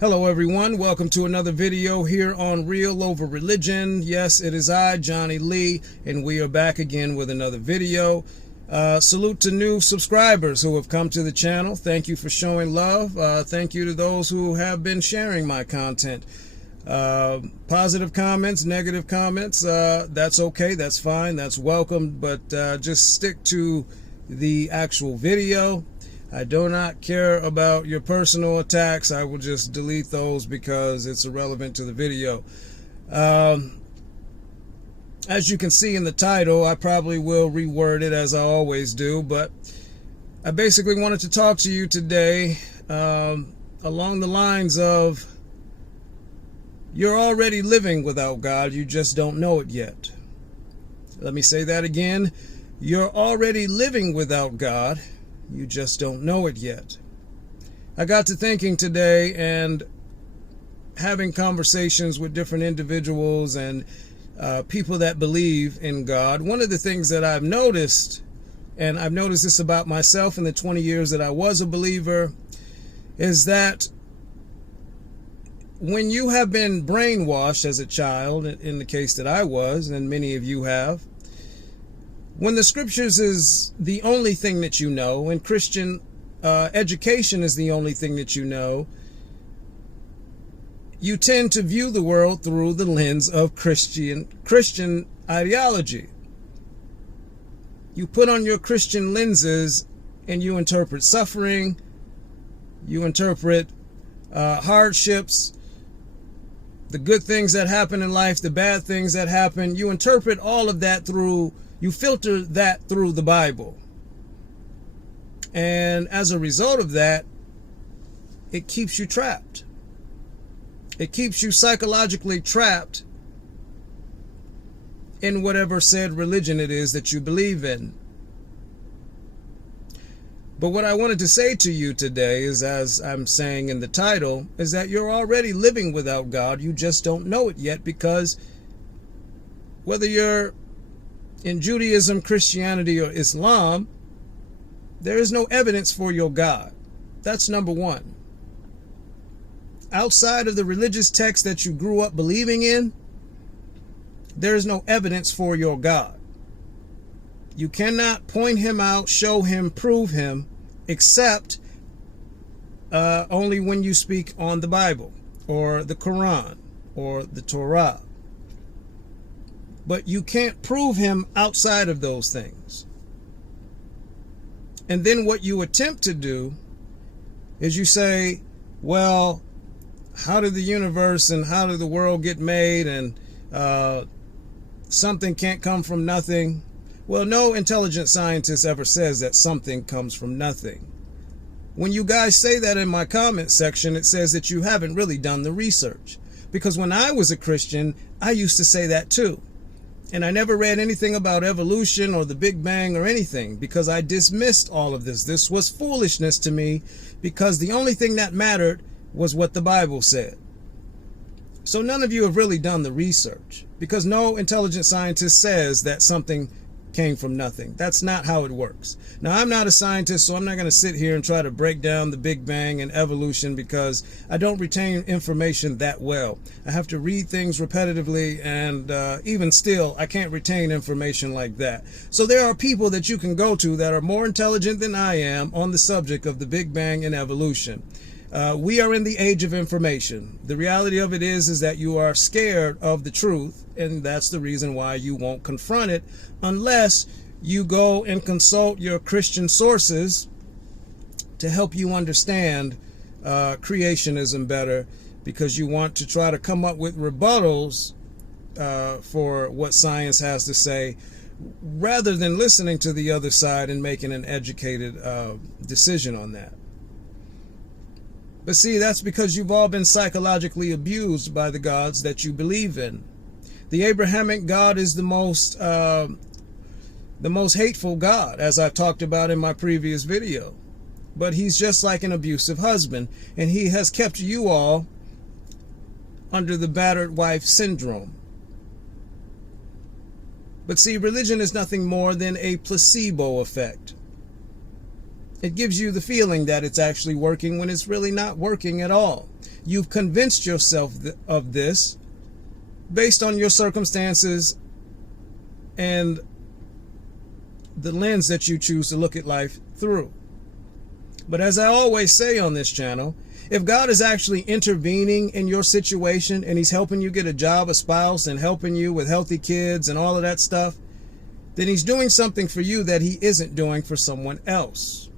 Hello everyone, welcome to another video here on Real Over Religion. Yes, it is I, Johnny Lee, and we are back again with another video. Salute to new subscribers who have come to the channel. Thank you for showing love. Thank you to those who have been sharing my content. Positive comments, negative comments, that's okay, that's fine, that's welcome, but just stick to the actual video. I do not care about your personal attacks. I will just delete those because it's irrelevant to the video. As you can see in the title, I probably will reword it as I always do, but I basically wanted to talk to you today along the lines of you're already living without God, you just don't know it yet. Let me say that again. You're already living without God, you just don't know it yet. I got to thinking today and having conversations with different individuals and people that believe in God. One of the things that I've noticed, and I've noticed this about myself in the 20 years that I was a believer, is that when you have been brainwashed as a child, in the case that I was, and many of you have, when the scriptures is the only thing that you know, and Christian education is the only thing that you know, you tend to view the world through the lens of Christian ideology. You put on your Christian lenses and you interpret suffering, you interpret hardships, the good things that happen in life, the bad things that happen. You interpret all of that through, you filter that through the Bible. And as a result of that, it keeps you trapped. It keeps you psychologically trapped in whatever said religion it is that you believe in. But what I wanted to say to you today is, as I'm saying in the title, is that you're already living without God. You just don't know it yet, because whether you're in Judaism, Christianity, or Islam, there is no evidence for your God. That's number one. Outside of the religious text that you grew up believing in, there is no evidence for your God. You cannot point him out, show him, prove him, except only when you speak on the Bible or the Quran or the Torah. But you can't prove him outside of those things. And then what you attempt to do is you say, well, how did the universe and how did the world get made, and something can't come from nothing. Well, no intelligent scientist ever says that something comes from nothing. When you guys say that in my comment section, it says that you haven't really done the research. Because when I was a Christian, I used to say that too. And I never read anything about evolution or the Big Bang or anything, because I dismissed all of this. This was foolishness to me, because the only thing that mattered was what the Bible said. So none of you have really done the research, because no intelligent scientist says that something came from nothing. That's not how it works. Now, I'm not a scientist, so I'm not going to sit here and try to break down the Big Bang and evolution, because I don't retain information that well. I have to read things repetitively, and even still, I can't retain information like that. So there are people that you can go to that are more intelligent than I am on the subject of the Big Bang and evolution. We are in the age of information. The reality of it is that you are scared of the truth, and that's the reason why you won't confront it unless you go and consult your Christian sources to help you understand creationism better, because you want to try to come up with rebuttals for what science has to say, rather than listening to the other side and making an educated decision on that. But see, that's because you've all been psychologically abused by the gods that you believe in. The Abrahamic God is the most hateful God, as I've talked about in my previous video. But he's just like an abusive husband, and he has kept you all under the battered wife syndrome. But see, religion is nothing more than a placebo effect. It gives you the feeling that it's actually working when it's really not working at all. You've convinced yourself of this based on your circumstances and the lens that you choose to look at life through. But as I always say on this channel, if God is actually intervening in your situation and he's helping you get a job, a spouse, and helping you with healthy kids and all of that stuff, then he's doing something for you that he isn't doing for someone else.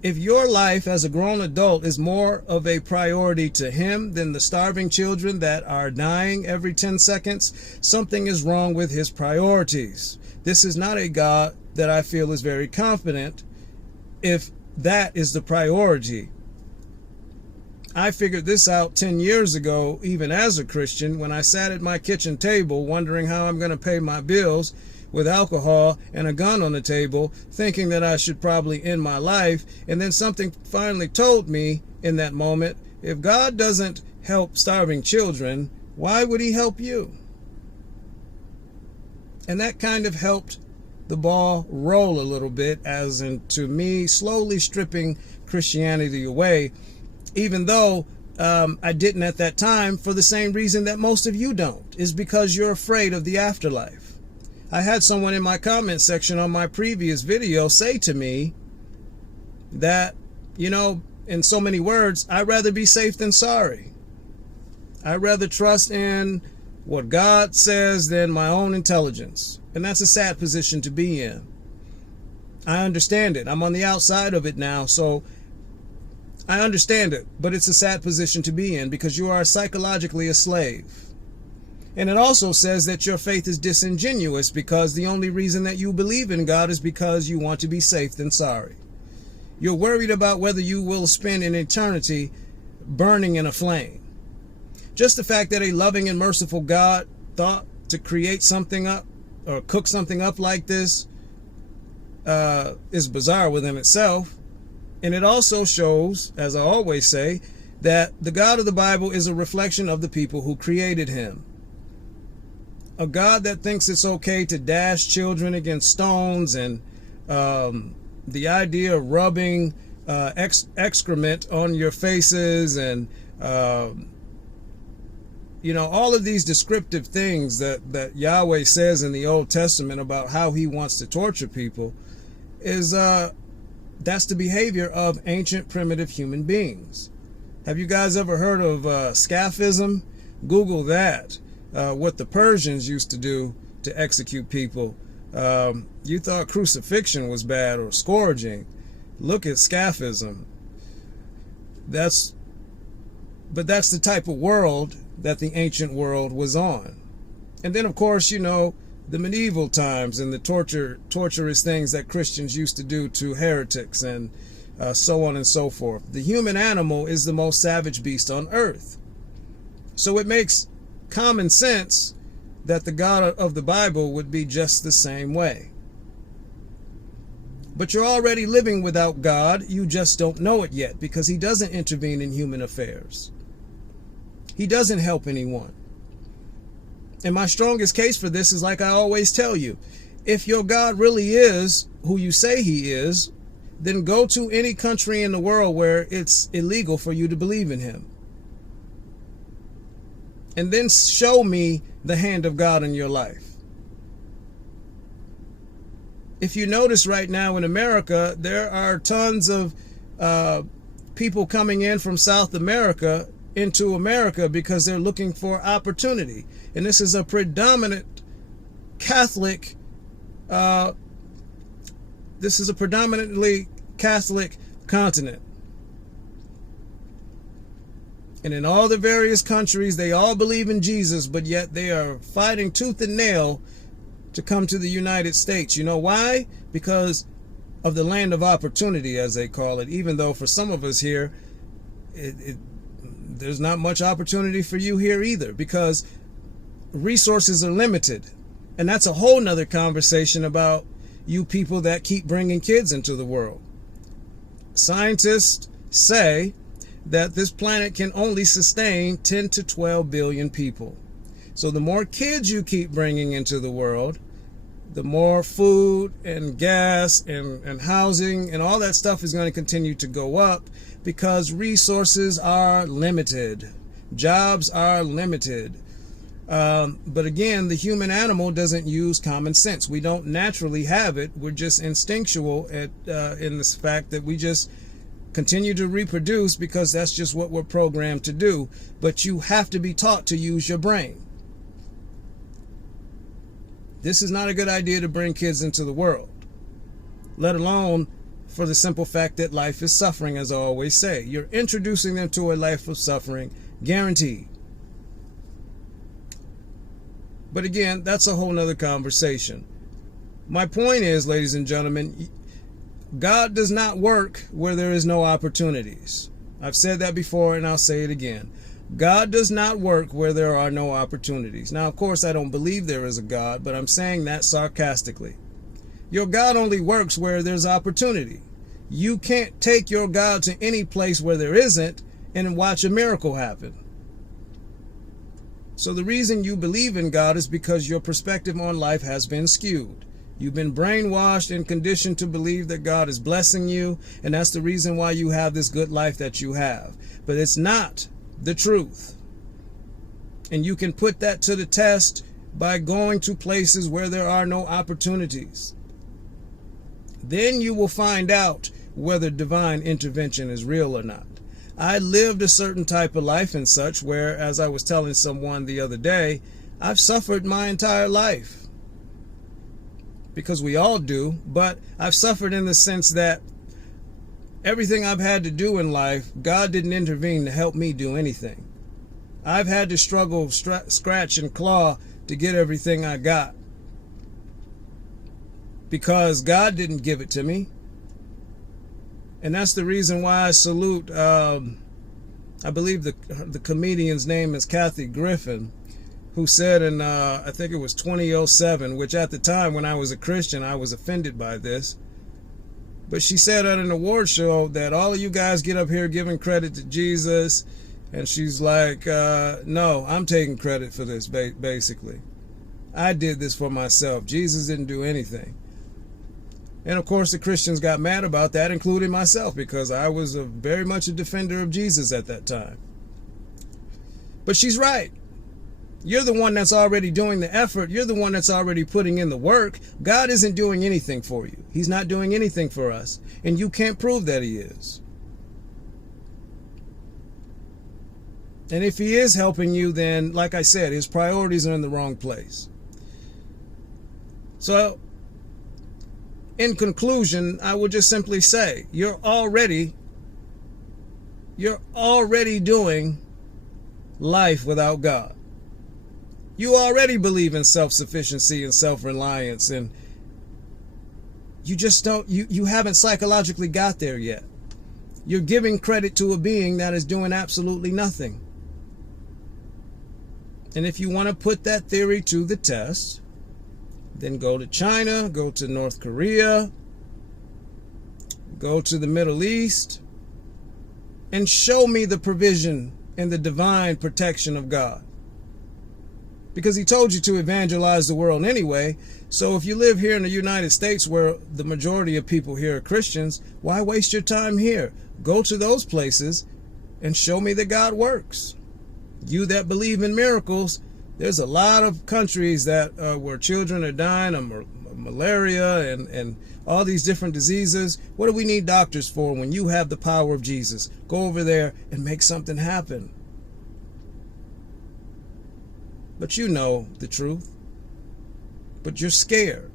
If your life as a grown adult is more of a priority to him than the starving children that are dying every 10 seconds, something is wrong with his priorities. This is not a God that I feel is very confident if that is the priority. I figured this out 10 years ago, even as a Christian, when I sat at my kitchen table wondering how I'm going to pay my bills with alcohol and a gun on the table, thinking that I should probably end my life. And then something finally told me in that moment, if God doesn't help starving children, why would he help you? And that kind of helped the ball roll a little bit, as in to me slowly stripping Christianity away, even though I didn't at that time, for the same reason that most of you don't, is because you're afraid of the afterlife. I had someone in my comment section on my previous video say to me that, you know, in so many words, I'd rather be safe than sorry. I'd rather trust in what God says than my own intelligence. And that's a sad position to be in. I understand it. I'm on the outside of it now, so I understand it. But it's a sad position to be in because you are psychologically a slave. And it also says that your faith is disingenuous because the only reason that you believe in God is because you want to be safe than sorry. You're worried about whether you will spend an eternity burning in a flame. Just the fact that a loving and merciful God thought to create something up or cook something up like this is bizarre within itself. And it also shows, as I always say, that the God of the Bible is a reflection of the people who created him. A God that thinks it's okay to dash children against stones, and the idea of rubbing excrement on your faces, and you know, all of these descriptive things that Yahweh says in the Old Testament about how he wants to torture people, is that's the behavior of ancient primitive human beings. Have you guys ever heard of scaphism? Google that. What the Persians used to do to execute people. You thought crucifixion was bad or scourging. Look at scaphism. But that's the type of world that the ancient world was on. And then, of course, you know, the medieval times and the torturous things that Christians used to do to heretics, and so on and so forth. The human animal is the most savage beast on earth. So it makes common sense that the God of the Bible would be just the same way. But you're already living without God. You just don't know it yet because he doesn't intervene in human affairs. He doesn't help anyone. And my strongest case for this is, like I always tell you, if your God really is who you say he is, then go to any country in the world where it's illegal for you to believe in him. And then show me the hand of God in your life. If you notice right now in America, there are tons of people coming in from South America into America because they're looking for opportunity. And this is a predominant Catholic, this is a predominantly Catholic continent. And in all the various countries, they all believe in Jesus, but yet they are fighting tooth and nail to come to the United States. You know why? Because of the land of opportunity, as they call it, even though for some of us here, there's not much opportunity for you here either, because resources are limited. And that's a whole nother conversation about you people that keep bringing kids into the world. Scientists say that this planet can only sustain 10 to 12 billion people. So the more kids you keep bringing into the world, the more food and gas and housing and all that stuff is going to continue to go up, because resources are limited. Jobs are limited. But again, the human animal doesn't use common sense. We don't naturally have it. We're just instinctual in this fact that we just continue to reproduce because that's just what we're programmed to do. But you have to be taught to use your brain. This is not a good idea to bring kids into the world, let alone for the simple fact that life is suffering, as I always say. You're introducing them to a life of suffering, guaranteed. But again, that's a whole nother conversation. My point is, ladies and gentlemen, God does not work where there is no opportunities. I've said that before and I'll say it again. God does not work where there are no opportunities. Now, of course, I don't believe there is a God, but I'm saying that sarcastically. Your God only works where there's opportunity. You can't take your God to any place where there isn't and watch a miracle happen. So the reason you believe in God is because your perspective on life has been skewed. You've been brainwashed and conditioned to believe that God is blessing you, and that's the reason why you have this good life that you have. But it's not the truth. And you can put that to the test by going to places where there are no opportunities. Then you will find out whether divine intervention is real or not. I lived a certain type of life and such where, as I was telling someone the other day, I've suffered my entire life. Because we all do, but I've suffered in the sense that everything I've had to do in life, God didn't intervene to help me do anything. I've had to struggle, scratch and claw to get everything I got. Because God didn't give it to me. And that's the reason why I salute, I believe the comedian's name is Kathy Griffin, who said in, I think it was 2007, which at the time when I was a Christian, I was offended by this. But she said at an award show that all of you guys get up here giving credit to Jesus. And she's like, no, I'm taking credit for this, basically. I did this for myself. Jesus didn't do anything. And of course, the Christians got mad about that, including myself, because I was very much a defender of Jesus at that time. But she's right. You're the one that's already doing the effort. You're the one that's already putting in the work. God isn't doing anything for you. He's not doing anything for us. And you can't prove that he is. And if he is helping you, then, like I said, his priorities are in the wrong place. So, in conclusion, I will just simply say, you're already doing life without God. You already believe in self-sufficiency and self-reliance, and you just don't, you haven't psychologically got there yet. You're giving credit to a being that is doing absolutely nothing. And if you want to put that theory to the test, then go to China, go to North Korea, go to the Middle East, and show me the provision and the divine protection of God. Because he told you to evangelize the world anyway. So if you live here in the United States where the majority of people here are Christians, why waste your time here? Go to those places and show me that God works. You that believe in miracles, there's a lot of countries that where children are dying of malaria and all these different diseases. What do we need doctors for when you have the power of Jesus? Go over there and make something happen. But you know the truth. But you're scared.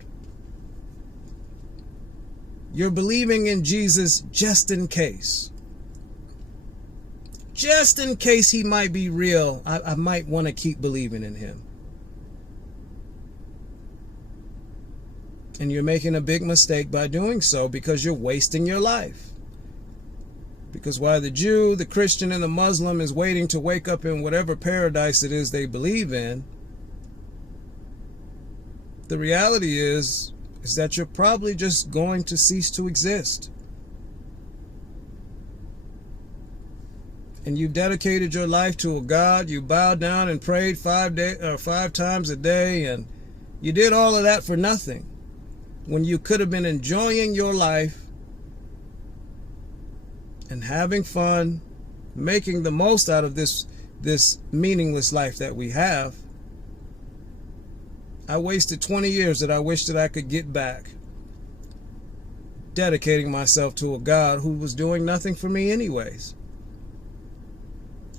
You're believing in Jesus just in case. Just in case he might be real, I might want to keep believing in him. And you're making a big mistake by doing so, because you're wasting your life. Because while the Jew, the Christian, and the Muslim is waiting to wake up in whatever paradise it is they believe in, the reality is that you're probably just going to cease to exist. And you've dedicated your life to a God. You bowed down and prayed 5 times a day, and You did all of that for nothing when you could have been enjoying your life and having fun, making the most out of this meaningless life that we have. I wasted 20 years that I wish that I could get back, dedicating myself to a God who was doing nothing for me anyways.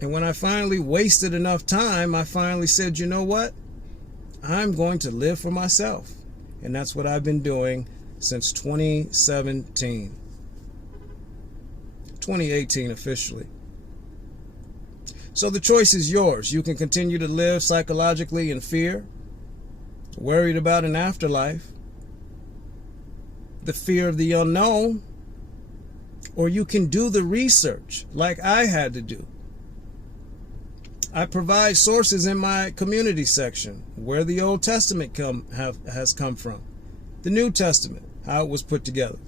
And when I finally wasted enough time, I finally said, you know what? I'm going to live for myself. And that's what I've been doing since 2017. 2018 officially. So the choice is yours. You can continue to live psychologically in fear, worried about an afterlife, the fear of the unknown, or you can do the research like I had to do. I provide sources in my community section where the Old Testament has come from, the New Testament, how it was put together.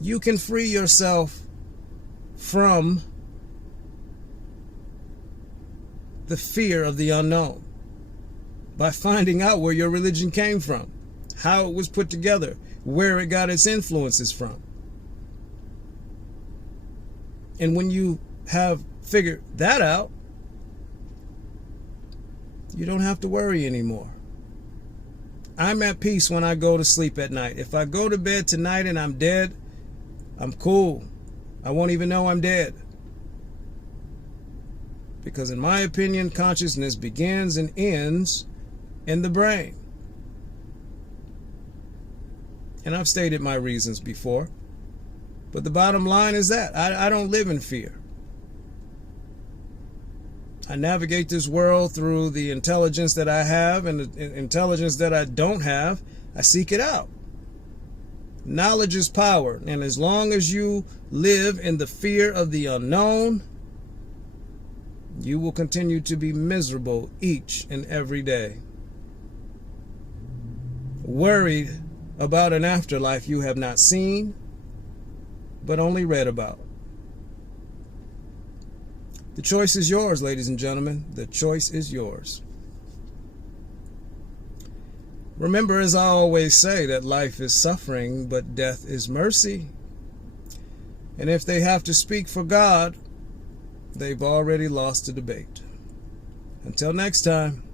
You can free yourself from the fear of the unknown by finding out where your religion came from, how it was put together, where it got its influences from. And when you have figured that out, you don't have to worry anymore. I'm at peace when I go to sleep at night. If I go to bed tonight and I'm dead, I'm cool. I won't even know I'm dead. Because in my opinion, consciousness begins and ends in the brain. And I've stated my reasons before. But the bottom line is that I don't live in fear. I navigate this world through the intelligence that I have and the intelligence that I don't have. I seek it out. Knowledge is power. And as long as you live in the fear of the unknown, you will continue to be miserable each and every day. Worried about an afterlife you have not seen, but only read about. The choice is yours, ladies and gentlemen. The choice is yours. Remember, as I always say, that life is suffering, but death is mercy. And if they have to speak for God, they've already lost the debate. Until next time.